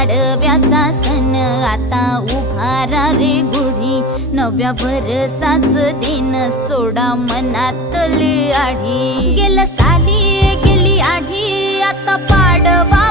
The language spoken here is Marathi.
पाडव्याचा सण आता उभारा रे गुढी नव्या वर्षाच दिन सोडा मनातली आढी गेल्या साली गेली आढी आता पाडवा